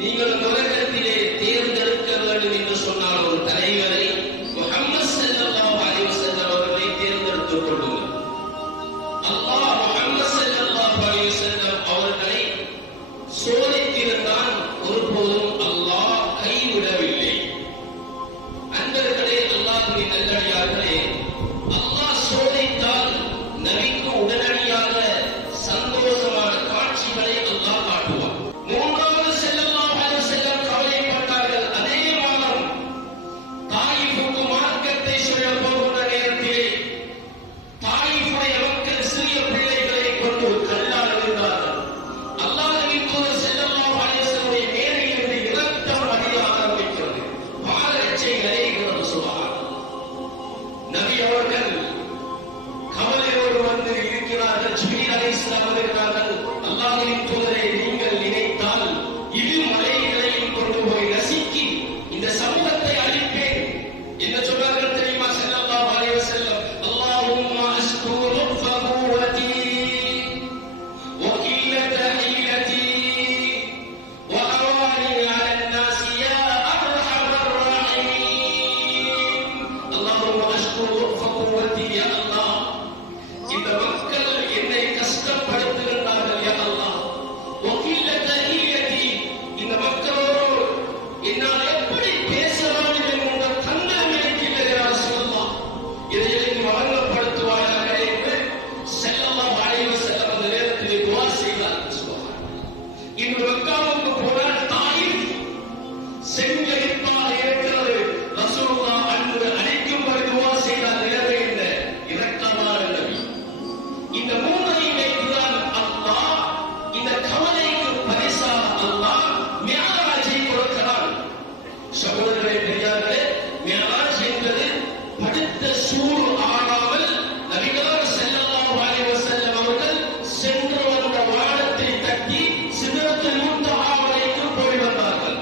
நீங்கள் உலகத்திலே தேர்ந்தெடுக்க வேண்டும் என்று சொன்னால் ஒரு தலைவரை முஹம்மது ஸல்லல்லாஹு அலைஹி வஸல்லம் அவர்களை தேர்ந்தெடுத்துக் கொள்ளுங்கள். அல்லாஹ் முஹம்மது ஸல்லல்லாஹு அலைஹி வஸல்லம் அவர்களை சோதித்திருந்தான், ஒருபோதும் அல்லாஹ் கைவிடவில்லை. அன்பர்களே, அல்லாஹ்வின் நல்லடியார்களே, அல்லாஹ் சோதித்தால் நபிக்கு உடனடியாக சந்தோஷமான காட்சிகளை அல்லாஹ் காட்டுவார். மூன்றாவது ஸல்லல்லாஹு அலைஹி வஸல்லம் கவலைப்பட்டார்கள். அதே மாதம் தாயிஃபுக்கு மார்க்கத்தை சொல்ல போகின்ற நேரத்திலே தாயிஃபுடைய மக்கள் சிறிய பிள்ளைகளை கொண்டு கல்லால் எறிந்தார்கள். அல்லாஹ்வின் தூதர் ஸல்லல்லாஹு அலைஹி வஸல்லம் மேலிருந்து இரத்தம் வடிய ஆரம்பிக்கிறது. பாலரட்சை நிறைகிறது. நபி அவர்கள் கவலையோடு வந்து இருக்கிறார்கள். ஜிப்ரீல் அலைஹிஸ்ஸலாம் வருகிறார்கள். அல்லாஹ்வின் தூதரை, நீங்கள் நினைத்தால் இரு மலைகளையும் கொண்டு போய் நசுக்கி இந்த சமூகத்தை அழிப்பேன். என்ன சொன்னார்கள் தெரியுமா? ஸல்லல்லாஹு அலைஹி வஸல்லம், அல்லாஹும்ம அஸ்கு ருஃப குவதி வ கில்லத ஹீலதி வ அவானி அலன் நாஸ் யா அர்ஹமர் ரஹீம். அல்லாஹும்ம அஸ்கு ருஃப குவதி, யா அல்லாஹ், இந்த மக்கள் என்னை கஷ்டப்படுத்துகிறார்கள். யா அல்லாஹ், வ கில்லத ஹீலதி, இந்த மக்களோடு என்னால் எப்படி பேச வேண்டும் என்ற தன்னம் எனக்கு இல்லை. யா ரசூலல்லாஹ், இதை எனக்கு வழங்கப்படுத்துவாயாக என்று ஸல்லல்லாஹு அலைஹி வஸல்லம் அந்த நேரத்தில் துஆ செய்தார்கள். சுப்ஹானல்லாஹ். இன்று மக்காவுக்கு போனால் தாயிஃப் செங்கலிப்பால் இருக்கிறது. ரசூலுல்லாஹ் அன்று அழைக்கும்படி துஆ செய்தார். நிலைமை என்ன? இரக்கமான நபி. இந்த மூன்றையும் வைத்துதான் அல்லாஹ் இந்த கவலைக்கு பரிசாக அல்லாஹ் மிஅராஜை கொடுக்கிறான். சகோதரர்களே, பெரியார்களே, மிஅராஜ் என்பது படுத்த சூடு ஆடாமல் நபிகளார் ஸல்லல்லாஹு அலைஹி வஸல்லம் அவர்கள் சென்று வந்த வானத்தை தட்டி சிதறத்தில் முன்தஹா வரைக்கும் போய் வந்தார்கள்.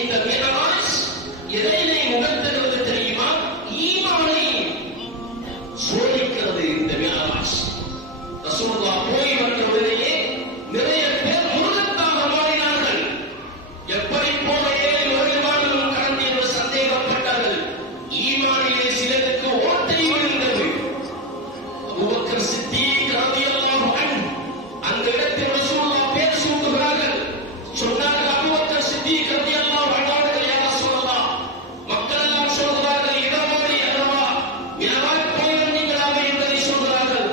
இந்த மிஅராஜ் எதனை உணர்த்துகிறது தெரியுமா? ஈமானை சோதிக்கிறது இந்த மிஅராஜ். ரசூலுல்லாஹ் போய் வந்த உடனேயே நிறைய பேர் முருகத்தாக மாறினார்கள். எப்படி போக 7 வருடங்களும் கடந்து என்று சந்தேகப்பட்டார்கள். ஈமானிலே சிலருக்கு ஓட்டை விழுந்தது. அபூபக்கர் சித்தீக் ரலியல்லாஹு அன்ஹு அந்த இடத்தில் ரசூலுல்லாஹ் பேர் சூட்டுகிறார்கள். சொன்னார்கள், அபூபக்கர் சித்தீக் ரலியல்லாஹு அன்ஹு அவர்கள், யா ரசூலல்லாஹ், மக்கள் எல்லாம் சொல்கிறார்கள், இடமாறி அல்லவா மிஅராஜ் போய் வந்தீர்களா என்பதை சொல்கிறார்கள்.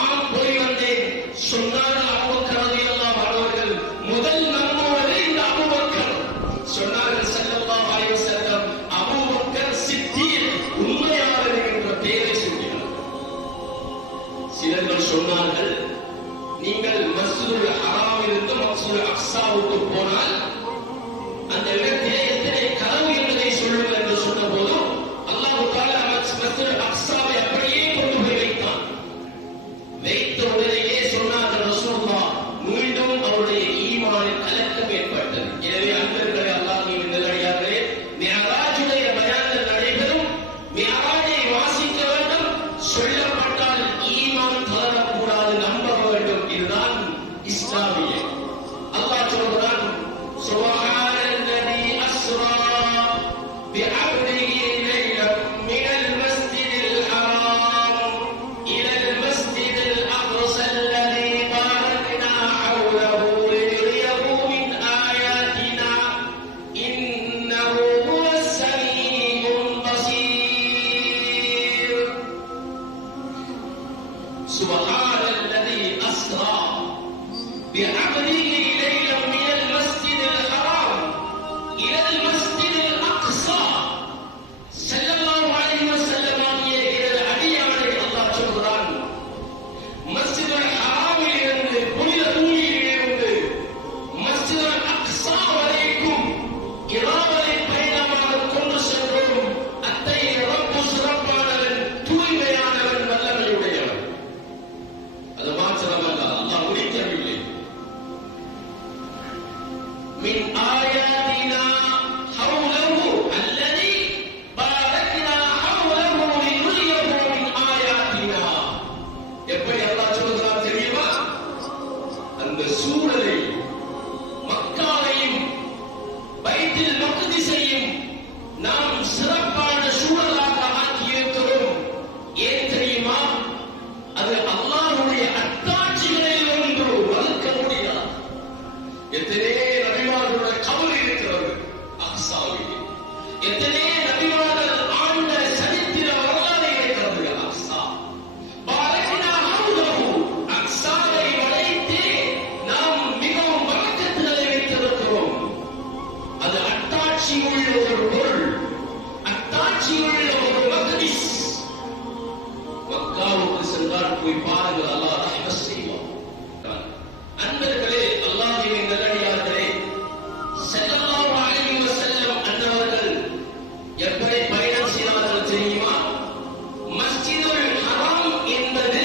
ஆம், போய் வந்தேன். சொன்னார்கள் அபூபக்கர் ரலியல்லாஹு அன்ஹு அவர்கள், முதல் நம்புவது இந்த அபூபக்கர். சொன்னார்கள் ஸல்லல்லாஹு அலைஹி வஸல்லம், அபூபக்கர் சித்தீக் உண்மையாளர் என்ற பெயரை சூட்டினார். சிலர்கள் சொன்னார்கள், நீங்கள் மஸ்ஜிதுல் ஹராமிலிருந்து மஸ்ஜிதுல் அக்ஸாவுக்கு போனால் அந்த இடத்திலே எத்தனை கதவு என்பதை சொல்லுங்கள் என்று சொன்னபோது அல்லாஹ் தஆலா மஸ்ஜிதுல் அக்ஸாவை அப்படியே கொண்டு போய் வைத்தான். வைத்த உடனேயே சொன்னார்கள் ரசூலுல்லாஹ், மீண்டும் அவருடைய ஈமானில் கலக்கம் ஏற்பட்டது. எனவே அன்பர்களே, அல்லாஹ்வின் நல்லடியார்களே, மிஅராஜுடைய பயான்கள் நடைபெறும். மிஅராஜை வாசிக்க வேண்டும். சொல்லப்பட்டால் ஈமான் தளரக்கூடாது, நம்ப வேண்டும். இதுதான் இஸ்லாமியம். அல்லாஹ் சொல்கிறான், சுப்ஹானல்லதி அஸ்ரா பிஅப்திஹி லைலம் மினல் மஸ்ஜிதில் ஹராம் இலல் மஸ்ஜிதில் அக்ஸா அல்லதி பாரக்னா ஹவ்லஹு லினுரியஹு மின் ஆயாத்தினா இன்னஹு ஹுவஸ் ஸமீஉல் பஸீர். சுப்ஹானல்லதி அஸ்ரா பிஅப்திஹி லைலம் மினல் மஸ்ஜிதில் ஹராம் இலல் மஸ்ஜிதில் அக்ஸா. ஸல்லல்லாஹு அலைஹி வஸல்லம் ஆகிய எனது அடியாரை அல்லாஹ் சொல்கிறான், மஸ்ஜிதுல் ஹராமில் இருந்து, புனித பூமியில் இருந்து மஸ்ஜிதுல் அக்ஸா வரைக்கும் இரவலை பயணமாக கொண்டு சென்றோம். அத்தகைய ரப்பு சிறப்பானவன், தூய்மையானவன், வல்லமையுடையவன். அது மாத்திரமல்ல, அல்லாஹ் முடிக்கவில்லை. மின் ஆயாத்தினா ஹவ்லஹு அல்லதி பாரக்னா ஹவ்லஹு லினுரியஹு மின் ஆயாத்தினா. எப்படி அல்லாஹ் சொல்கிறார் தெரியுமா? அந்த சூழலை, மக்காவை எத்தனை நபிமார்களோட கபர் இருக்கிறது அக்ஸாவில். எத்தனை நபிமார்கள் ஆண்ட சரித்திர வரலாறு இருக்கிறது அக்ஸா. பாரக்கினா ஹவுலஹு, அக்ஸாவை வளைத்து நாம் மிகவும் வணக்கத்திலே வைத்திருக்கிறோம். அது அத்தாட்சி உள்ள ஒரு பொருள், அத்தாட்சி உள்ள ஒரு மக்திஸ். மக்காவுக்கு சென்றால் போய் பாருங்கள், அல்லாஹ் ரஹ்மத் செய்வான். அன்பர்களே, அல்லாஹ்வின் நல்லடியார்களே, ஸல்லல்லாஹு அலைஹி வஸல்லம் அன்னவர்கள் எப்படி பயணம் செய்தார்கள் தெரியுமா? மஸ்ஜிதுல் ஹராம் என்பது,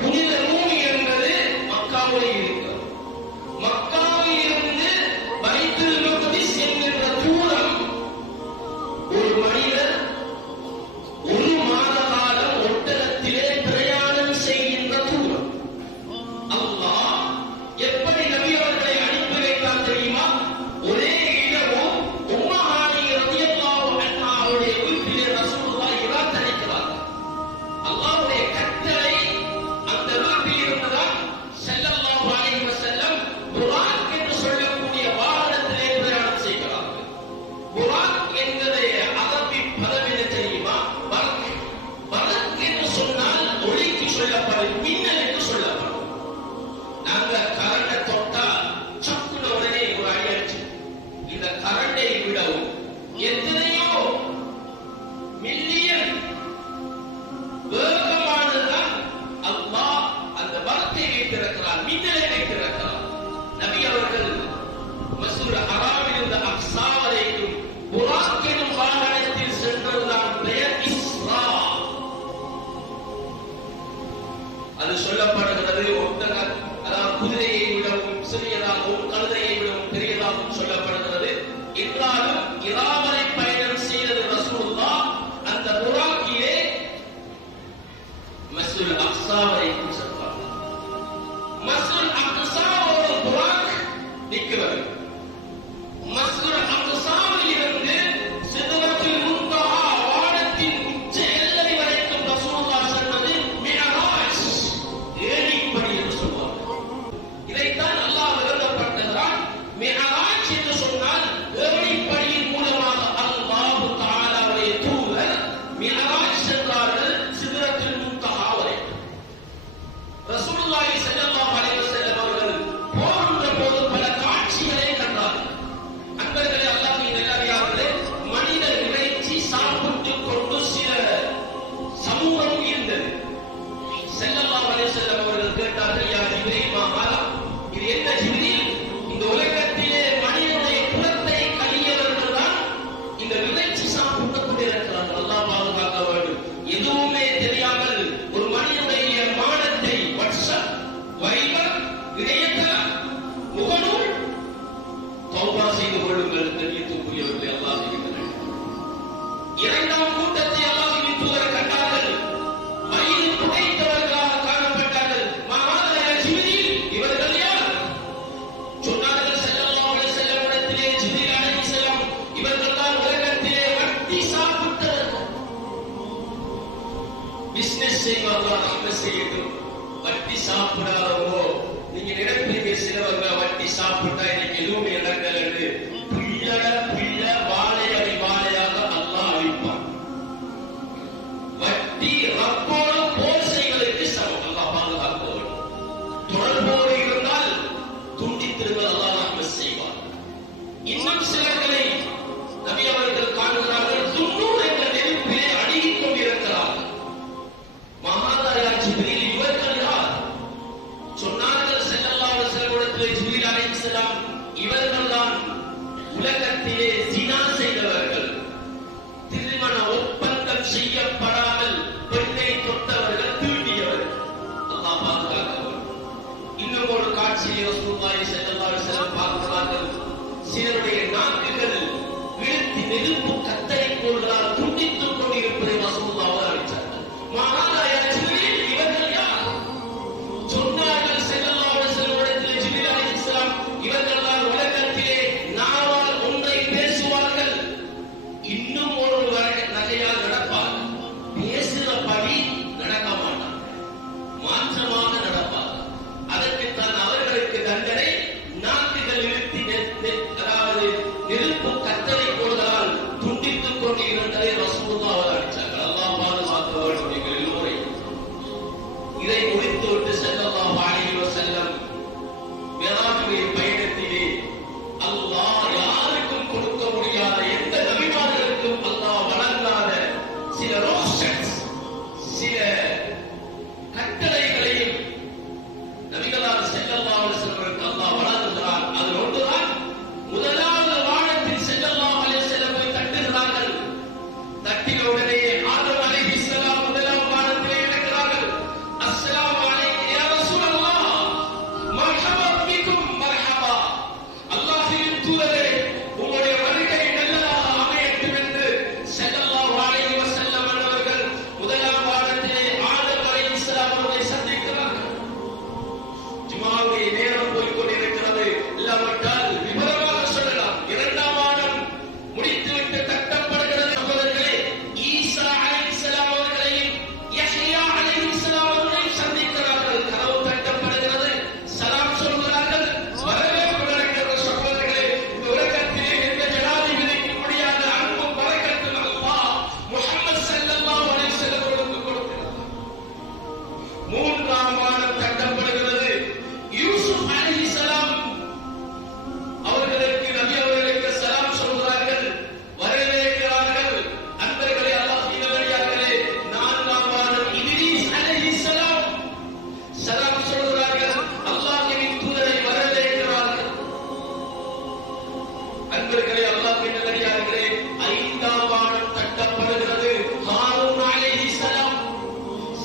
புனித பூமி என்பது மக்காவில் இருக்கிறது. மக்காவில் இருந்து பைத்துல் மக்திஸ் என்கின்ற தூரம் ஒரு மனிதர் ஒரு மாத காலம் ஒட்டகத்திலே பிரயாணம் செய்கின்ற தூரம். அல்லாஹ் எப்படி நபி அவர்களை அனுப்பி வைத்தார் தெரியுமா? ஒரே இரவு உம்மு ஹானி ரலியல்லாஹு அன்ஹா அவருடைய வீட்டிலே ரசூலுல்லாஹ் இராத் அளிக்கிறார்கள். அல்லாஹ்வுடைய கட்டளை அந்த வீட்டில் இருந்ததால் ஸல்லல்லாஹு அலைஹி வஸல்லம் புராக் என்று சொல்லக்கூடிய வாகனத்திலே பிரயாணம் செய்கிறார்கள். புராக் என்பதை அரபி பதம் என்ன தெரியுமா? பரக். பரக் என்று சொன்னால் ஒளிக்கு சொல்லப்படும், மின்னல் என்று சொல்லப்படும். நாங்க கரண்டை தொட்டா சக்குன உடனே ஒரு அடி அடிச்சு, இந்த கரண்டை விடவும் எத்தனையோ மில்லியன் வேகமானதுதான் அல்லாஹ் அந்த பரத்தை வைத்திருக்கிறார், மின்னலை வைத்திருக்கிறார். நபி அவர்கள் மஸ்ஜிதுல் ஹராமில் இருந்த அக்ஸா வரைக்கும் புராக் எனும் வாகனத்தில் சென்றதுதான் பெயர் இஸ்ரா. அது சொல்லப்படுகிறது ஒட்டக, அதாவது குதிரையை விடவும் சிறியதாகவும் கழுதையை விடவும் பெரியதாகவும் சொல்லப்படுகிறது. என்றாலும் இராவரை பயணம் செய்தது ரசூலுல்லாஹ் அந்த புராக்கிலே மஸ்ஜிதுல் அக்ஸா வரைக்கும் சென்றார். மஸ்ஜிதுல் அக்ஸாவோட புராக் நிற்கிறது. மஸ்ஜிதுல் அக்ஸாவில் இருந்து சிதறத்தில் முன்தஹா வானத்தின் உச்ச எல்லை வரைக்கும் ரசூலுல்லாஹ் சென்றது மிஅராஜ், ஏணிப்படி என்று சொல்வார்கள். இதைத்தான் அல்லாஹ் விளங்கப்படுத்துகிறான். மிஅராஜ் என்று சொன்னால் ஏணிப்படியின் மூலமாக அல்லாஹ் தஆலாவுடைய தூதர் மிஅராஜ் சென்றார்கள் சிதறத்தில் முன்தஹா வரைக்கும். ரசூலுல்லாஹி ஸல்லல்லாஹு அலைஹி வஸல்லம் அவர்கள் போகின்ற போது பல காட்சிகளை கண்டார்கள். அன்பர்களே, அல்லாஹ்வின் நல்லடியார்களே, மனிதர் இறைச்சி சாப்பிட்டுக் கொண்டு சில சமூகம் இருந்தது. ஸல்லல்லாஹு அலைஹி வஸல்லம் அவர்கள் கேட்டார்கள், யா ஜிப்ரீல் மா ஹாதா, இது என்ன ஜிப்ரீல்? இந்த உலகத்திலே மனிதனுடைய குலத்தை கழியவர்கள் தான் இந்த இறைச்சி சாப்பிட்டுக் கொண்டிருக்கிறார்கள். அல்லாஹ் பாதுகாக்க வேண்டும். எதுவுமே தெரியாமல் ஒரு மனிதனுடைய மானத்தை வாட்ஸ்அப், வைபர், இணையதளம், முகநூல் தௌபா செய்து கொள்ளுங்கள். கண்ணியத்துக்குரியவர்களே, அல்லாஹ்வின் இரண்டாம் கூட்டத்தை அல்லாஹ்வின் தூதர் கண்டார்கள். வயிறு புடைத்தவர்களாக காணப்பட்டார்கள். மகாதா ஜிப்ரீல், இவர்கள் யார்? சொன்னார்கள் ஸல்லல்லாஹு அலைஹி வஸல்லம் இடத்திலே ஜிப்ரீல் அலைஹிஸ்ஸலாம், இவர்கள் தான் உலகத்திலே வட்டி சாப்பிட்டவர்கள். பிசினஸ் செய்வார்கள், ரஹ்மத் செய்யட்டும். வட்டி சாப்பிடாதவோ நீங்க நினைப்பீங்க, சிலவங்க வட்டி சாப்பிட்டா இன்னைக்கு எதுவுமே நடக்கல என்று. பிள்ளட பிள்ள வாழையடி வாழையாக அல்லாஹ் அழிப்பான். வட்டி ரப்போடு போர் செய்வதற்கு சமம். அல்லாஹ் பாதுகாக்க வேண்டும். தொடர்போடு இருந்தால் துண்டித்திருங்கள், அல்லாஹ் ரஹ்மத் செய்வார். இன்னும் சிலர்களை நபி அவர்கள் காண்கிறார்கள், 90 என்ற நெருப்பிலே அடித்துக் கொண்டிருக்கிறார்கள். மகாதா யா ஜிப்ரீல், இவர்கள் யார்? சொன்னார்கள் ஸல்லல்லாஹு அலைஹி வஸல்லம் இடத்திலே ஜிப்ரீல் அலைஹிஸ்ஸலாம், இவர்கள்தான் உலகத்திலே ஜினா செய்தவர்கள், திருமண ஒப்பந்தம் செய்யப்படாமல் பெண்ணை தொட்டவர்கள், தீண்டியவர்கள். அல்லாஹ் பாதுகாக்க வேண்டும். இன்னும் ஒரு காட்சியை ரசூலுல்லாஹி ஸல்லல்லாஹு அலைஹி வஸல்லம் பார்க்கிறார்கள். சிலருடைய நாக்குகள் இழுத்து நெருப்பு கத்தரி போல்களால் துண்டித்துக் கொண்டிருப்பதை ரசூலுல்லாஹ் அறிவித்தார்கள். மகாதா யா ஜிப்ரீல், இவர்கள் யார்? சொன்னார்கள் ஸல்லல்லாஹு அலைஹி வஸல்லம் இடத்திலே ஜிப்ரீல் அலைஹிஸ்ஸலாம், இவர்கள் தான் உலகத்திலே நாவால் ஒன்றை பேசுவார்கள், இன்னும் ஒரு நகையால் நடப்பார்கள். பேசுகிறபடி நடக்க மாட்டார்கள், மாற்றமாக நடப்பார்கள். அதற்குத்தான் அவர்களுக்கு தண்டனை. நாக்குகள் அன்பர்களே, அல்லாஹ்வின் நல்லடியார்களே, ஐந்தாம் வானம் தட்டப்படுகிறது. ஹாரூன் அலைஹிஸ்ஸலாம்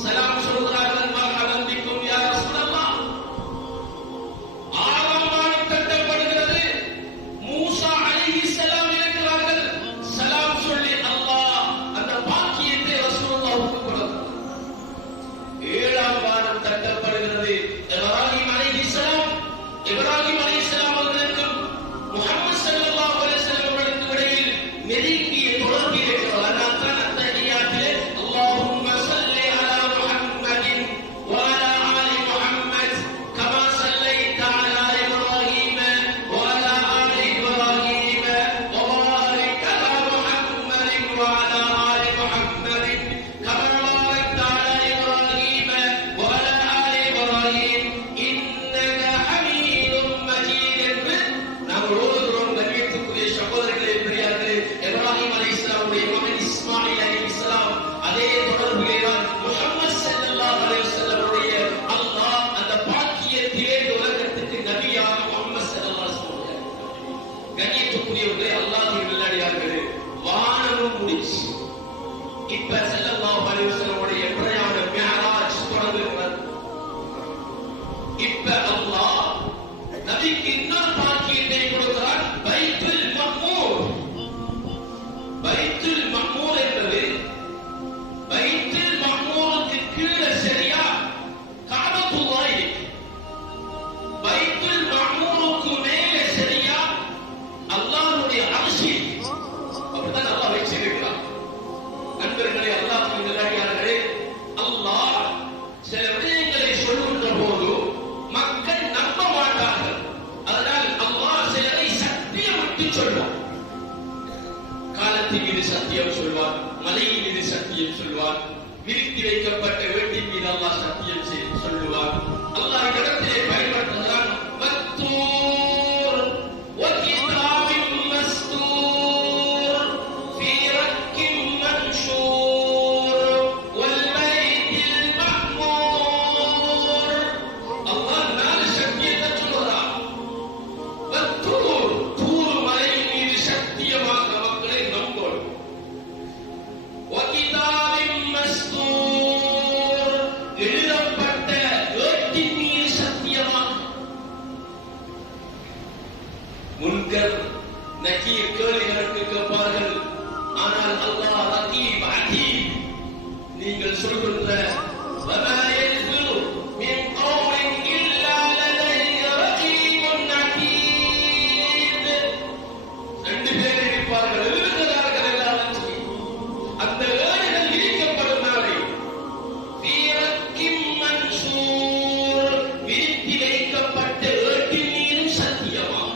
சலாம் சொல்கிறார்கள், மகனந்திக்கும் யா ரசூலல்லாஹ். ஆறாம் வானம் தட்டப்படுகிறது. மூசா அலைஹிஸ்ஸலாம் இருக்கிறார்கள். சலாம் சொல்லி அல்லாஹ் அந்த பாக்கியத்தை ரசூலுல்லாஹ்வுக்கு கொடுத்தார். ஏழாம் வானம் தட்டப்படுகிறது. இப்ராஹிம் அலைஹிஸ்ஸலாம் அவர்களுக்கும் முஹம்மது ஸல்லல்லாஹு அலைஹி வஸல்லம் அவர்களுக்கு இடையில் நெருங்கிய தொடர்பு இருக்கிறது. அதனால்தான் அந்த அடியாத்திலே அல்லாஹும்ம ஸல்லி அலா முஹம்மதின் வ அலா ஆலி முஹம்மத் கமா ஸல்லைத அலா இப்ராஹீம வ அலா ஆலி இப்ராஹீம வ பாரிக் அலா முஹம்மதின் வ அலா ஆலி முஹம்மதின் கமா பாரக்த அலா இப்ராஹீம வ அலா ஆலி இப்ராஹீம் இன்னக ஹமீதும் மஜீத் என்று நாம் ஓதுகிறோம். கண்ணியத்துக்குரிய சகோதரர்களே, பெரியார்களே, இப்ராஹிம் அலைஹிஸ்ஸலாமுடைய மகன் இஸ்மாயில் அலைஹிஸ்ஸலாம் அதே தொடர்பிலே தான் முஹம்மது ஸல்லல்லாஹு அலைஹி வஸல்லமுடைய அல்லாஹ் அந்த பாக்கியத்திலே உலகத்துக்கு நபியாக முஹம்மது ஸல்லல்லாஹு அலைஹி வஸல்லம். கண்ணியத்துக்குரியவர்களே, அல்லாஹ்வின் நல்லடியார்களே, வானமும் முடிச்சு. இப்ப ஸல்லல்லாஹு அலைஹி வஸல்லமுடைய பிரயாணம் மிஅராஜ் தொடங்குகிறது. இப்ப அல்லாஹ் நபிக்கு இன்னொரு பாக்கியத்தை கொடுக்கிறார். பைத்துல் மஅமூர். பைத்துல் மஅமூர் என்பது பைத்துல் மஅமூருக்கு கீழே சரியா கஅபத்துல்லாஹ் இருக்கு. பைத்துல் மஅமூருக்கு மேலே சரியா அல்லாஹ்வுடைய அர்ஷ் இருக்கு. அப்படிதான் அல்லாஹ் வச்சிருக்கிறார். நண்பர்களே, அல்லாஹ்வின் நல்லடியார்களே, அல்லாஹ் சில விடயங்களை சொல்லுகின்ற போது மக்கள் நம்ப மாட்டார்கள். அதனால் அல்லாஹ் சிலரை சத்தியம் விட்டு சொல்வார். காலத்தின் மீது சத்தியம் சொல்வார், மலையின் மீது சத்தியம் சொல்வார், விரித்து வைக்கப்பட்ட வீட்டின் மீது அல்லாஹ் சத்தியம் சொல்லுவார். அல்லாஹ் இடத்திலே பயன்படுத்துகிறான். வத்தூர் வகிதாபின் மஸ்தூர் ஃபீ ரக்கின் மன்ஷூர் வல் பைத்தில் மஅமூர். அல்லாஹ் நாலு சத்தியத்தை சொல்கிறான். வத்தூர், தூர் மலையின் மீது சத்தியமாக மக்களை நம்பணும். வகிதாபின் மஸ்தூர், எழுதப்பட்ட ஏட்டின் மீது சத்தியமாக. முன்கர் நக்கீர் கேள்விகளுக்கு கேட்பார்கள். ஆனால் அல்லாஹ் ரகீப் அதீப். நீங்கள் சொல்கின்ற வமா யல்ஃபிது மின் கௌலின் இல்லா லதைஹி ரகீபுன் அதீத். ரெண்டு பேர் இருப்பார்கள், எழுதுகிறார்கள் எல்லாவற்றையும். அந்த ஏடுகள் விரிக்கப்படும் நாளை ஃபீ ரக்கின் மன்ஷூர், விரித்து வைக்கப்பட்ட ஏட்டின் மீதும் சத்தியமாக.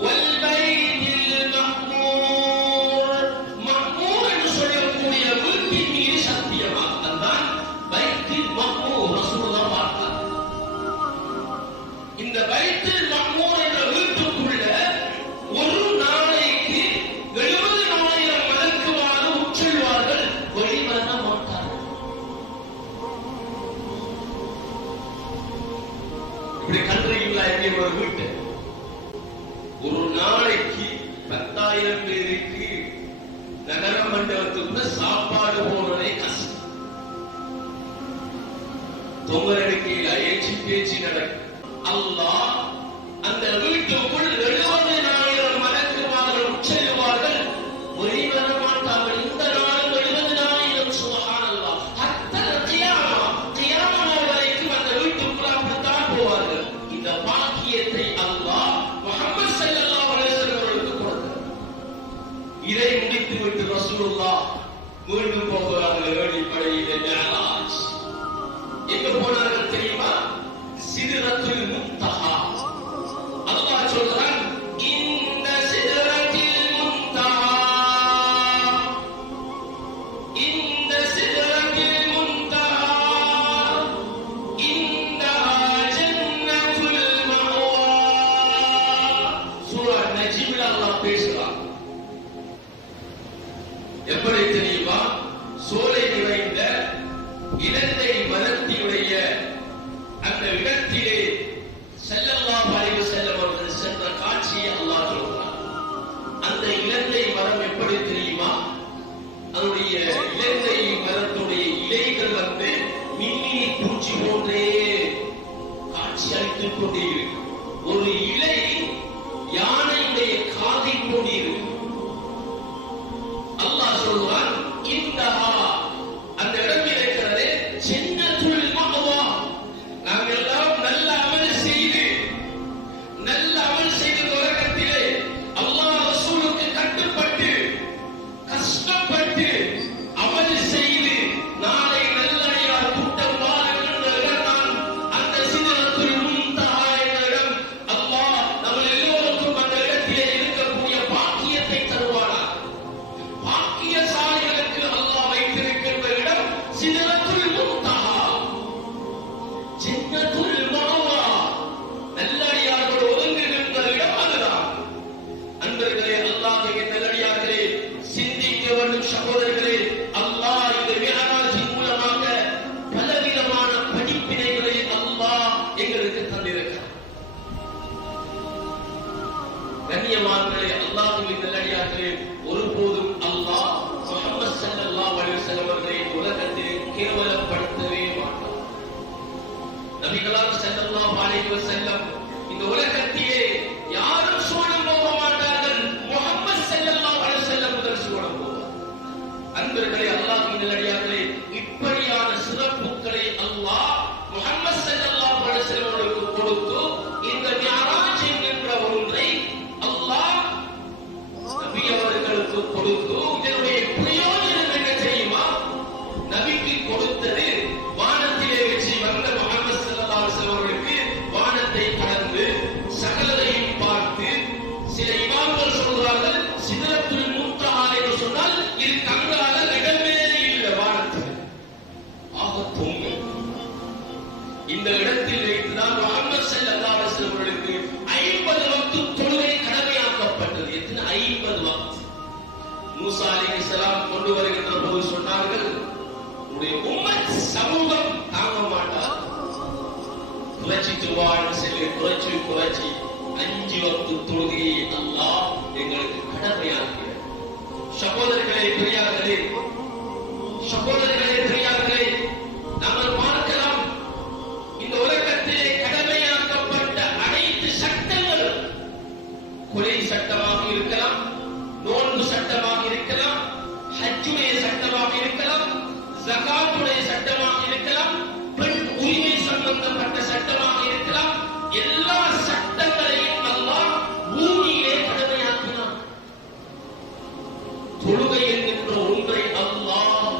வல் பைத்தில் மஅமூர், மஅமூர் என்று சொல்லக்கூடிய வீட்டின் மீது சத்தியமாக. அதுதான் பைத்தில் மஅமூர். ரசூலுல்லாஹ் பார்த்தார். இந்த பைத்தில் மஅமூர் என்ற வீட்டுக்குள்ள ஒரு நாளைக்கு 70,000 மலக்குமார் உட்செல்வார்கள், வெளிவர மாட்டார்கள். இப்படி கண்டீங்களா? எங்கே ஒரு வீட்டு ஒரு நாளைக்கு 10,000 பேருக்கு நகர மண்டபத்துக்குள்ள சாப்பாடு போறதே கஷ்டம். தொங்கரடிக்கையில் அயற்சி பேச்சு நடக்கும். அல்லாஹ் அந்த வீட்டுக்குள் 70,000 மலக்குமார்கள் உட்செல்வார்கள், வெளிவர மாட்டார்கள். இந்த நாள் 70,000. சுப்ஹானல்லாஹ். ஹத்தல் கியாமா, கியாமா வரைக்கும் அந்த வீட்டுக்குள் அப்படித்தான் போவார்கள். இந்த பாக்கியத்தை அல்லாஹ் முஹம்மது ஸல்லல்லாஹு அலைஹி வஸல்லம் அவர்களுக்கு கொடுத்தார். இதை முடித்துவிட்டு ரசூலுல்லாஹ் மீண்டும் போகிறார்கள் ஏணிப்படையிலே மிஅராஜ். எங்க போனார்கள் தெரியுமா? சிதறத்துல் முன்தஹா. அல்லாஹ் சொல்றான், இந்த சிதறத்தில் முன்தஹா, இந்த சிதறத்தில் முன்தஹா, இந்தஹா ஜன்னத்துல் மஅவா. சூரா நஜ்ம்ல அல்லாஹ் பேசுறான். எப்படி தெரியுமா? சோலை நிறைந்த செடி இருக்கு. ஒரு இலை யானையுடைய காதை போடி இருக்கு. அல்லாஹ் சொல்வான், இந்த அந்த இடம் இருக்கிறது ஜன்னத்துல் மஅவா. நாம் எல்லாம் நல்ல அமல் செய்து உலகத்திலே அல்லாஹ் ரசூலுக்கு கட்டுப்பட்டு கஷ்டப்பட்டு அமல் செய்து நாளை நல்லடியார் கூட்டம் வாழ்கின்ற இடம்தான் அந்த சிதறத்துல் முன்தஹா என்ற இடம். அல்லாஹ் நம்ம எல்லோருக்கும் அந்த இடத்திலே இருக்கக்கூடிய பாக்கியத்தை தருவானா. பாக்கியசாலிகளுக்கு அல்லாஹ் வைத்திருக்கின்ற இடம் சிதறத்துல் முன்தஹா, ஜன்னத்துல் மஅவா, நல்லடியார்கள் ஒதுங்குகின்ற இடம் அதுதான். அன்பர்களே, அல்லாஹ்வின் நல்லடியார்களே, சிந்திக்க வேண்டும் சகோதரர்களே. அல்லாஹ் இந்த மிஅராஜின் மூலமாக பலவிதமான படிப்பினைகளை அல்லாஹ் எங்களுக்கு தந்திருக்கிறார். கண்ணியமானவர்களே, அல்லாஹ்வின் நல்லடியார்களே, ஒருபோதும் அல்லாஹ் முஹம்மது ஸல்லல்லாஹு அலைஹி வஸல்லம் அவர்களை உலகத்திலே கேவலப்படுத்தவே மாட்டார். நபிகளார் ஸல்லல்லாஹு அலைஹி வஸல்லம் இந்த உலகத்திலே யாரும் சோழம் போக மாட்டார்கள். முஹம்மது ஸல்லல்லாஹு அலைஹி வஸல்லம் முதல் சோழம் போவார். அன்பர்களே, அல்லாஹ்வின் நல்லடியார்களே, இப்படியான சிறப்புகளை அல்லாஹ் முஹம்மது ஸல்லல்லாஹு அலைஹி வஸல்லம் அவர்களுக்கு கொடுத்து இந்த மிஅராஜ் என்கின்ற ஒன்றை அல்லாஹ் நபி அவர்களுக்கு கொடுத்து, இதனுடைய பிரயோஜனம் என்ன தெரியுமா? நபிக்கு கொடுத்தது வானத்திலே வச்சு வந்த முஹம்மது ஸல்லல்லாஹு அலைஹி வஸல்லம் அவர்களுக்கு வானத்தை கடந்து சகலதையும் பார்த்து, சில இமாம்கள் சொல்றார்கள் சிதறத்துல் முன்தஹா என்று சொன்னால் இது கங்கால இடமே இல்லை வானத்தில், ஆக தொங்கு. இந்த இடத்தில் வைத்துதான் முஹம்மது ஸல்லல்லாஹு அலைஹி வஸல்லம் அவர்களுக்கு 50 வக்து தொழுகை கடமையாக்கப்பட்டது. எத்தனை? 50 வக்து. மூசா அலைஹிஸ்ஸலாம் கொண்டு வருகின்ற போது சொன்னார்கள், உடைய உம்மத் சமூகம் தாங்க மாட்டார், குறைச்சிட்டு வாழ் சொல்லி குறைச்சி 5 வக்து தொழுகையை அல்லாஹ் எங்களுக்கு கடமையாக்கிறார். சகோதரர்களே, பெரியார்களே, நாங்கள் பார்க்கலாம், இந்த உலகத்திலே கடமையாக்கப்பட்ட அனைத்து சட்டங்களும், கொலை சட்டமாக இருக்கலாம், நோன்பு சட்டமாக இருக்கலாம், ஹஜ்ஜுடைய சட்டமாக இருக்கலாம், ஜகாத்துடைய சட்டமாக இருக்கலாம், பெண் உரிமை சம்பந்தப்பட்ட சட்டமாக இருக்கலாம், எல்லா சட்டங்களையும் அல்லாஹ் பூமியிலே கடமையாக்கினான். தொழுகை என்கின்ற ஒன்றை அல்லாஹ்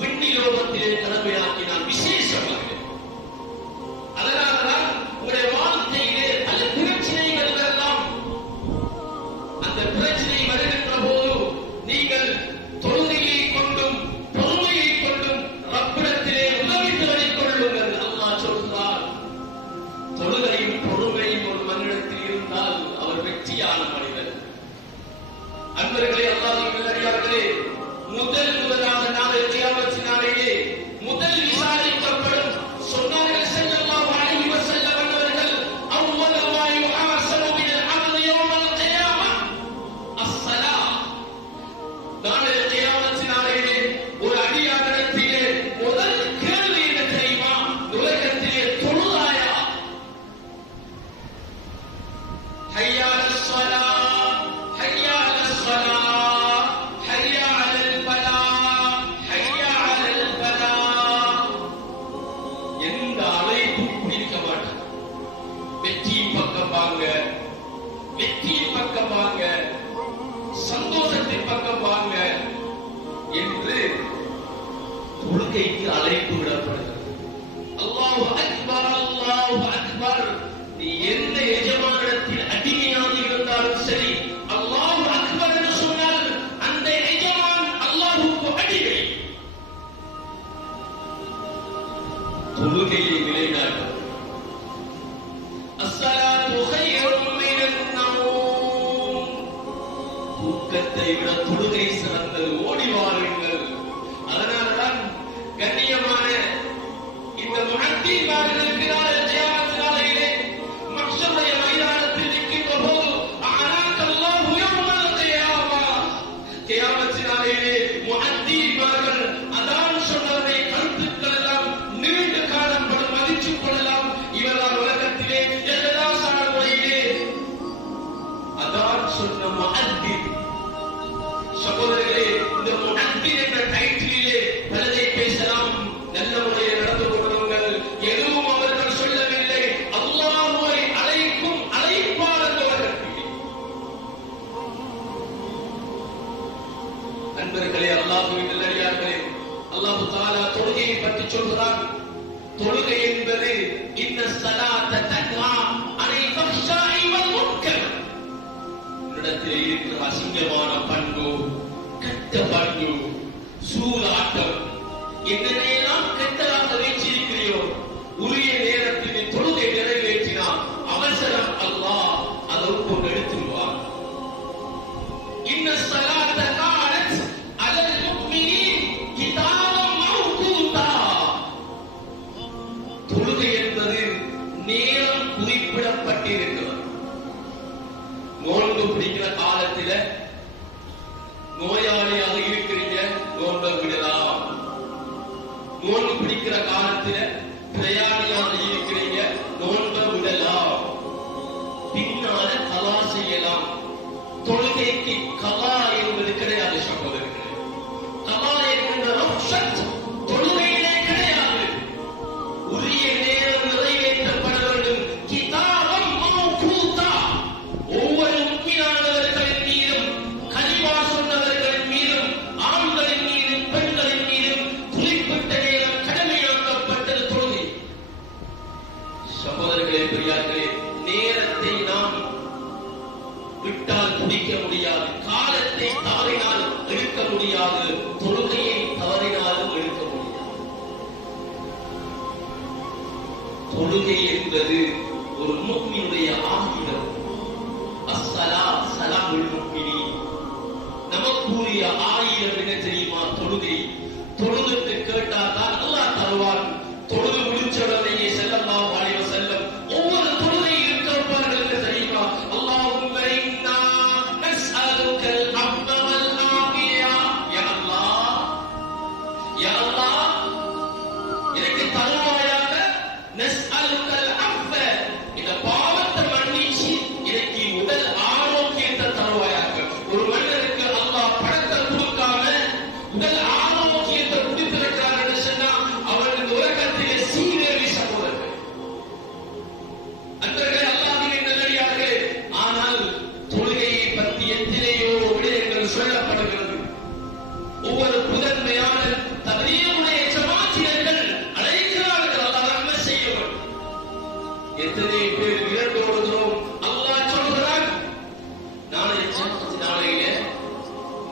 விண்ணிலோகத்திலே கடமையாக்கினான் விசேஷமாக. அதனால்தான் உங்களுடைய வாழ்க்கையிலே பல பிரச்சனைகள் வரலாம். அந்த பிரச்சனை வருகின்ற போது நீங்கள் தொழுகையை கொண்டும் பொறுமையை கொண்டும் ரப்பிடத்திலே உதவி தேடிக் கொள்ளுங்கள். அல்லாஹ் சொல்கிறார், தொழுகையும் பொறுமையும் ஒரு மனிதத்தில் இருந்தால் அவர் வெற்றியான மனிதர். அன்பர்களே, அல்லாஹ்வின் நல்லடியார்களே, முதலாக நாளை கியாமத் நாளிலே முதல் விசாரிக்கப்படும் சொன்னார்கள் ஸல்லல்லாஹு அலைஹி வஸல்லம் அவர்கள், அவ்வள மா யுஹாஸபு மினல் அப்தி யௌமல் கியாமah அஸ்ஸலாத். நாளை கியாமத் நாளிலே ஒரு அடியாரிடத்திலே முதல் கேள்வி என்ன தெரியுமா? உலகத்திலே தொழுதாயா? ஹய்யா அலஸ் ஸலாத், ஹய்யா அலஸ் ஸலாத், ஹய்யா அலல் ஃபலாஹ், ஹய்யா அலல் ஃபலாஹ். எந்த அழைப்பும் பிடிக்க மாட்டாங்க. வெற்றியின் பக்கம் வாங்க, வெற்றியின் பக்கம் வாங்க, சந்தோஷத்தின் பக்கம் வாங்க என்று தொழுகைக்கு அழைப்பு விடப்படுகிறது. அல்லாஹு அக்பர், அல்லாஹு அக்பர். நீ எந்த எஜமானத்தில் அடிமையாக இருந்தாலும் சரி, அல்லாஹு அக்பர் என்று சொன்னால் அந்த எஜமான் அல்லாஹுக்கு அடிமை. தொழுகையை நிலைநாட்டும். அஸ்ஸலாத்து கைரும் மினன் நௌம். தூக்கத்தை விட தொழுகை சிறந்தது. ஓடி வாருங்கள். அதனால்தான் கண்ணியமான இந்த முஅத்தின்மார்களுக்கு நாளை கியாமத் நாளிலே மஹ்ஷருடைய மைதானத்தில் நிற்கின்ற போது அனாக அல்லாஹு யௌமல் கியாமா. கியாமத் நாளிலே முஅத்தின்மார்கள் அதான் சொன்னதை கருத்துக்கள் எல்லாம் நீண்ட காலம் மதித்துக் கொள்ளலாம். இவரால் உலகத்திலே எல்லா உங்களிடத்தில் இருக்கிற அசிங்கமான பண்பு, கெட்ட பண்பு, சூதாட்டம், என்னெல்லாம் கெட்டதாக வைச்சிருக்கிறையோ, உரிய நேரத்தில் தொழுகை நிறைவேற்றினால் அவசரம் அல்லாஹ் அதற்கு எடுத்துள்ளார். இன்ன ஸலாத்த கானத் அலல் முஃமினீன் கிதாபம் மவ்கூதா. தொழுகை என்பது நேரம் குறிப்பிடப்பட்டிருக்கிறது. நோன்பு பிடிக்கிற காலத்தில் நோயாளியாக இருக்கிறீங்க, நோன்பை விடலாம். நோன்பு பிடிக்கிற காலத்தில் பிரயாணியாக இருக்கிறீங்க, நோன்பை விடலாம். பின்னால கலா செய்யலாம். தொழுகைக்கு கலா என்பது கிடையாது சகோதரர்களே. கலா என்கின்ற ரக்ஷத் தொழுகையிலே கிடையாது. உரிய நேரம் நிறைவேற்றப்பட வேண்டும். கிதாபம் மவ்கூதா. ஒவ்வொரு முக்மினானவர்களின் மீதும், கலிமா சொன்னவர்களின் மீதும், ஆண்களின் மீதும், பெண்களின் மீதும் குறிப்பிட்ட நேரம் கடமையாக்கப்பட்டது தொழுகை. சகோதரர்களே, பெரியார்களே, நேரத்தை நாம் விட்டால் பிடிக்க முடியாது. காலத்தை தவறினால் எடுக்க முடியாது. தொழுகையை தவறினாலும் எடுக்க முடியாது. தொழுகை என்பது ஒரு முஃமினுடைய ஆயுதம். அஸ்ஸலா ஸலாமுல் முஃமினீன். நமக்குரிய ஆயுதம் என்ன தெரியுமா? தொழுகை. தொழுதுட்டு கேட்டால் தான் அல்லாஹ் தருவான். தொழுது முடிச்சவரையே ஸல்லல்லாஹு அலைஹி வஸல்லம் ஒவ்வொரு தொழுகை இருக்கிறவர்கள் என்ன தெரியுமா? அல்லாஹும்ம இன்னா நஸ்அலுக்கல் அஃவ வல் ஆஃபியா. யா அல்லாஹ், யா அல்லாஹ், எனக்கு தருவாயாக. நஸ்அலுக்கல் அஃவ, இந்த பாவத்தை மன்னிச்சு எனக்கு உடல் ஆரோக்கியத்தை தருவாயாக. ஒரு மனிதனுக்கு அல்லாஹ் பணத்தை கொடுக்காம உடல் ஆரோக்கியத்தை கொடுத்திருக்கிறார் என்று சொன்னா அவனுக்கு உலகத்திலே சீரேறி சகோதரர்கள். அன்பர்களே, அல்லாஹ்வின் நல்லடியார்களே, ஆனால் தொழுகையை பற்றி எத்தனையோ விடயங்கள் சொல்லப்படுகிறது. ஒவ்வொரு புதன்மையான தபலீகுடைய ஜமாத்தியர்கள் அழைக்கிறார்கள், அல்லாஹ் ரஹ்மத் செய்யவும். எத்தனை பேர் விரண்டு ஓடுகிறோம். அல்லாஹ் சொல்கிறான், நாளையில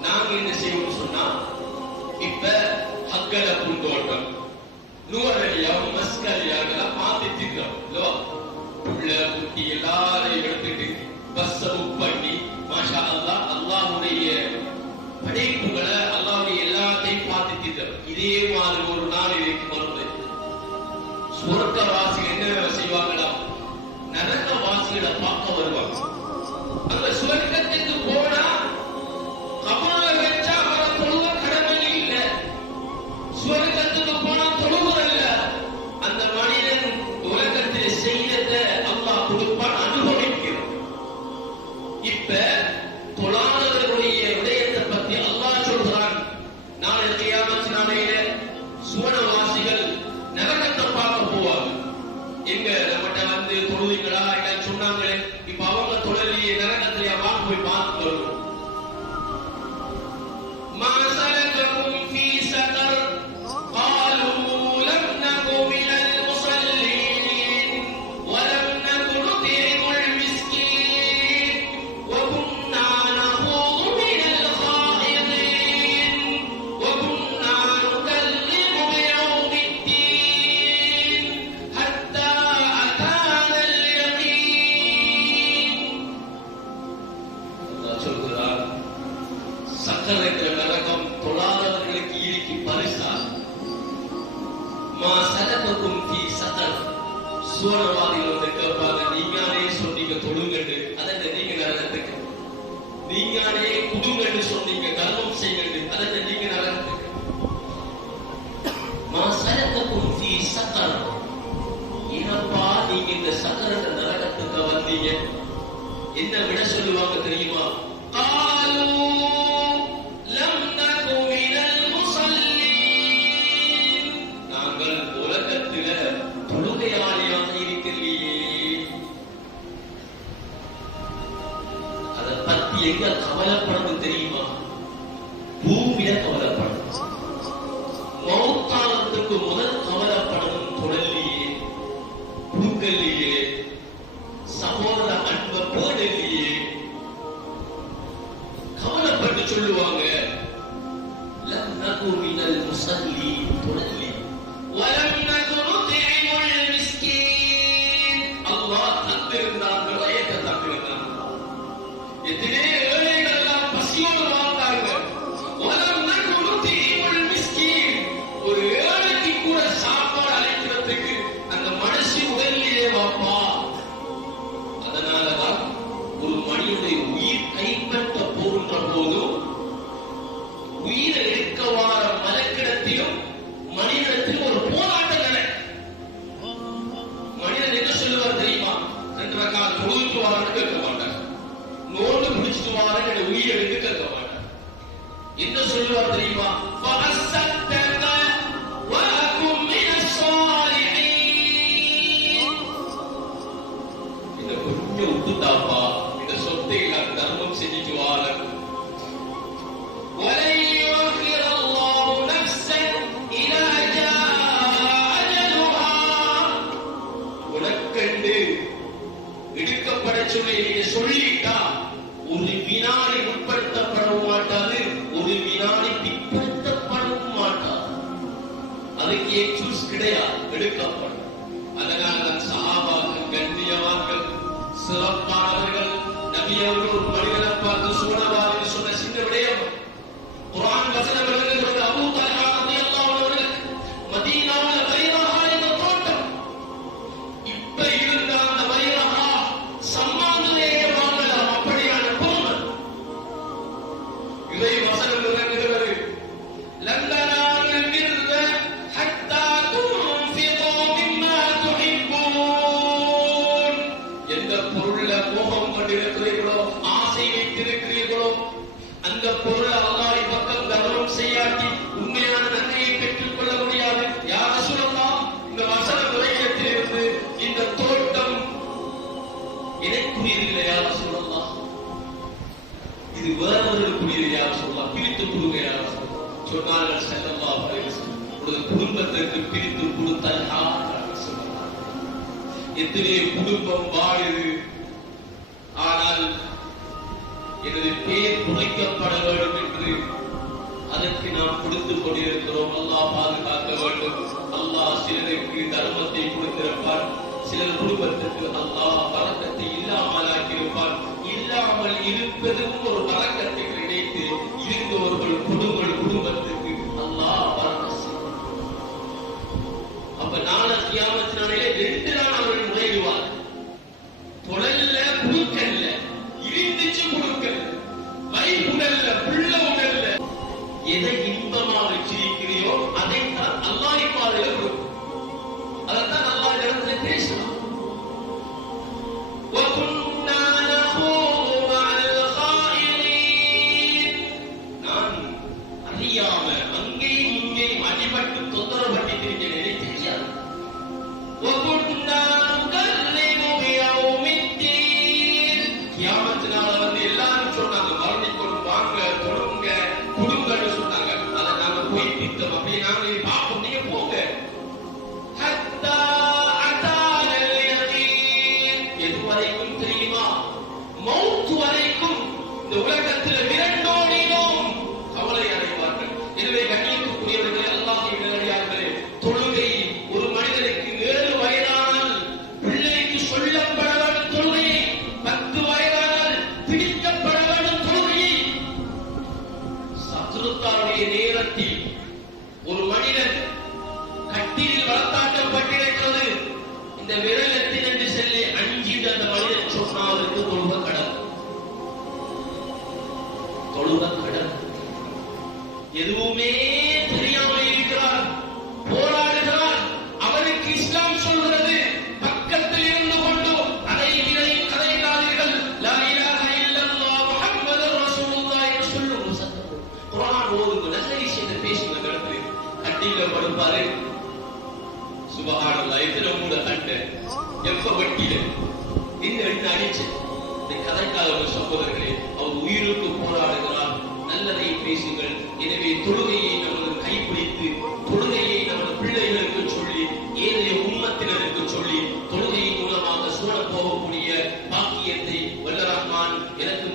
நாங்க என்ன செய்வோம் சொன்னா, இப்ப ஹக்கல பூந்தோட்டம், நூறடியாவும் மஸ்கலியாகலாம் மாத்திட்டு இருக்கிறோம். புள்ள குட்டி எல்லாரையும் எடுத்துட்டு பஸ் புக் பண்ணி மாஷா அல்லாஹ் அல்லாஹ்வுடைய படைப்புகளை, அல்லாஹ்வுடைய எல்லாத்தையும் பார்த்துட்டு இருக்கிறோம். இதே மாதிரி ஒரு நாள் இருக்கு மருந்து. சுவர்க்கவாசிகள் என்ன செய்வாங்களா? நரகவாசிகளை பார்க்க வருவாங்க. அந்த சுவர்க்கத்துக்கு போனா கபூல வச்சா அவரை தொழுவ கடமை இல்லை. சுவர்க்கத்துக்கு போனா தொழுவதில்ல. அந்த மனிதன் உலகத்தில் செய்யறதை அல்லாஹ் கொடுப்பான், அனுபவிக்கிறான். இப்ப தொழாதவர்களுடைய விடயத்தை பத்தி அல்லாஹ் சொல்கிறான். நாளை கியாமத் நாளையில சுவனவாசிகள் நரகத்தை பார்க்க போவாங்க. எங்க நம்மகிட்ட வந்து தொழுவீங்களா என்ன சொன்னாங்களே, இப்ப அவங்க தொழிலையே நரகத்திலேயே வாங்க போய் பார்த்து வருவோம். ما سلككم في سقر قالوا لم نك من المصلين ولم نك نطعم المسكين وكنا نخوض من الخائضين وكنا نكذب بيوم الدين حتى أتانا اليقين. الله சொல்கிறார், சக்கர் என்ற நரகம் தொழாதவர்களுக்கு இருக்கு பரிசா. மா சலகக்கும் ஃபீ சகர். சுவனவாதிகள் வந்து கேட்பாங்க, நீங்களே சொன்னீங்க தொழுங்கன்னு, அதற்கு நீங்க நரகத்துக்கு. நீங்களே குடுங்கன்னு சொன்னீங்க, கர்மம் செய்யுங்க, அதற்கு நீங்க நரகத்துக்கு. மா சலகக்கும் ஃபீ சகர். ஏனப்பா நீங்க இந்த சக்கர் என்ற நரகத்துக்கு வந்தீங்க? என்ன விட சொல்லுவாங்க தெரியுமா? நாங்கள் உலகத்தில தொழுகையாளியாக இருக்கிறீயே. அதை பத்தி எங்க கவலைப்படணும் தெரியுமா? பூமியில கவலைப்படணும். மௌத்தானத்துக்கு முதல் கவலைப்படணும். தொடர்லையே, குடுக்கல்லையே, சகோதர அன்பை பேடலையே. சொல்லுவாங்க, லம் நகு மினல் முஸல்லி துனல்லி வலம் நகு நுத்இமுல் மிஸ்கீன். அல்லாஹ் தந்திருந்தார்களோ ஏற்க தந்திருந்தாங்க. எத்தனை ஏழைகள் எல்லாம் பசியோடு வாழ்ந்தாங்க. வலம் நகு நுத்இமுல் மிஸ்கீன். ஒரு ஏழைக்கு கூட சாப்பாடு அளிக்கிறதுக்கு அந்த மனசு உடலிலே வாப்பா. அதனாலதான் ஒரு மனிதனுடைய உயிர் கைப்பற்ற போகின்ற போதும் உயிரை எடுக்க வார மலக்கிடத்திலும் மனிதனத்தில் ஒரு போராட்டம் நட. மனிதன் என்ன சொல்லுவார் தெரியுமா? 2 ரக்காத் தொழுதுட்டு வாரன்னு கேட்க மாட்டார். நோட்டு பிடிச்சிட்டு வாரன்னு என்னை உயிரை எடுத்து கேட்க மாட்டார். என்ன சொல்லுவார் தெரியுமா? கொஞ்சம் உப்புதாப்பா, இந்த சொத்தை நான் தர்மம் செஞ்சுட்டு வாரேன். உனக்கண்டு எடுக்கப்பட சொல்லி நீங்க சொல்லிட்டா ஒரு வினாடி உட்படுத்தப்படவும் மாட்டாது, ஒரு வினாடி பிற்படுத்தப்படவும் மாட்டாது. அதுக்கு எக்ஸ்கியூஸ் கிடையாது, எடுக்கப்படும். அதனால் தான் சஹாபாக்கள் கண்ணியவான்கள் சிறப்பானவர்கள் நபி அவர்கள் ஒரு மனிதனை பார்த்து சூழவாரில் சொன்ன சின்ன விடயம் குர்ஆன் வசனம் எழுதுகிறது. அபூ தல்ஹா ரலியல்லாஹு அன்ஹு மதீனாவுல பைரஹா என்ற தோட்டம், இப்ப இருந்த அந்த பைரஹா சம்மானிலே வாங்கலாம், அப்படியான பொருள். இறை வசனம் எழுதுகிறது, லந்தனால் மிர்ர ஹத்தா துன்ஃபிகு மிம்மா துஹிப்பூன். எந்த பொருள்ல மோகம் கொண்டிருக்கிறீர்களோ, ஆசை வைத்திருக்கிறீர்களோ, அந்த பொருளை அல்லாஹ்வின் பக்கம் தர்மம் செய்யாட்டி உண்மையான நன்மையை பெற்றுக் கொள்ள முடியாது. யா ரசூலல்லாஹ், இந்த வசன விளையத்தில் இருந்து இந்த தோட்டம் எனக்குரியது யா ரசூலல்லாஹ், இது வேறொருவருக்குரியது யா ரசூலல்லாஹ், பிரித்து கொடுங்க யா ரசூலல்லாஹ் சொன்னார்கள் ஸல்லல்லாஹு அலைஹி வஸல்லம். ஒரு குடும்பத்திற்கு பிரித்து கொடுத்தால் எத்தனையோ குடும்பம் வாழுது, ஆனால் எனது பேர் குறைக்கப்பட வேண்டும் என்று அதற்கு நாம் கொடுத்துக் கொண்டிருக்கிறோம். அல்லாஹ் பாதுகாக்க வேண்டும். அல்லாஹ் சிலருக்கு தர்மத்தை கொடுத்திருப்பார், சிலர் குடும்பத்திற்கு அல்லாஹ் பரக்கத்தை இல்லாமல் ஆக்கியிருப்பார். இல்லாமல் இருப்பதும் ஒரு பரக்கத்தை கிடைத்து இருந்தவர்கள் குடும்பத்திற்கு அல்லாஹ் பரக்கத் செய்வார். அப்ப நாளை கியாமத் நாளிலே 2 நாள் அவர்கள் நுழைவார். தொழல்ல குடுக்கல்ல, இருந்துச்சு குடுக்கல், வைஃப் உடல்ல, பிள்ளை உடல்ல, எதை இன்பமா வச்சிருக்கிறியோ அதைத்தான் அல்லாஹ் பாதையில கொடுக்கும். அதைத்தான் அல்லாஹ் இடத்துல பேசணும். நான் அறியாம அங்கேயும் இங்கேயும் அடிபட்டு தொந்தரவு பண்ணிட்டு எனக்கு தெரியாது. கியாமத்தினால வந்து எல்லாரும் சொன்னாங்க, மரணிக்கொண்டு வாங்க, தொழுங்க, கொடுங்கன்னு சொன்னாங்க. அதை நாங்க போய் பித்தோம். அப்படியே நாங்க பார்ப்போம், நீங்க போங்க. எது வரைக்கும் தெரியுமா? மௌத் வரைக்கும் இந்த உலகத்தில் விரண்டோடினோம், கவலை அடைவார்கள். எனவே கண்ணியத்துக்குரியவர்களே, அல்லாஹ்வின் நல்லடியார்களே, தொழுகை ஒரு மனிதனுக்கு 7 வயதானால் பிள்ளைக்கு சொல்லப்பட வேண்டும் தொழுகையை, 10 வயதானால் பிடிக்கப்பட வேண்டும் தொழுகையை. சத்ருத்தாவுடைய நேரத்தில் ஒரு மனிதன் கட்டிலில் வளர்த்தாட்டப்பட்டிருக்கிறது. இந்த விரல் எத்தினென்று சொல்லி அஞ்சிட்டு அந்த மனிதன் சொன்னாருக்கு தொழுக கடன், தொழுக கடன். எதுவுமே தெரியாமல் இருக்கிறார், போராடுகிறார். அவருக்கு இஸ்லாம் சொல்கிறது, பக்கத்தில் இருந்து கொண்டு அதை இதை கதைக்காதீர்கள், லா இலாஹ இல்லல்லாஹ் முஹம்மதுர் ரசூலுல்லாஹ் என்று சொல்லுங்க. குர்ஆன் ஓதுங்க, நல்ல விஷயத்தை பேசுங்க. கடந்து கட்டில படுப்பாரு. சுபஹானல்லாஹ், எத்தனை மூட கண்ட எப்ப வட்டியில இந்த எடுத்து அடிச்சு இந்த கதைக்காக சகோதரர்களே, அவர் உயிருக்கு போராடுகிறார். நல்லதை பேசுங்கள். எனவே தொழுகையை நமது கைப்பிடித்து, தொழுகையை நமது பிள்ளைகளுக்கு சொல்லி, ஏனைய உம்மத்தினருக்கு சொல்லி, தொழுகையின் மூலமாக சூழ போகக்கூடிய பாக்கியத்தை வல்ல ரஹ்மான் எனக்கு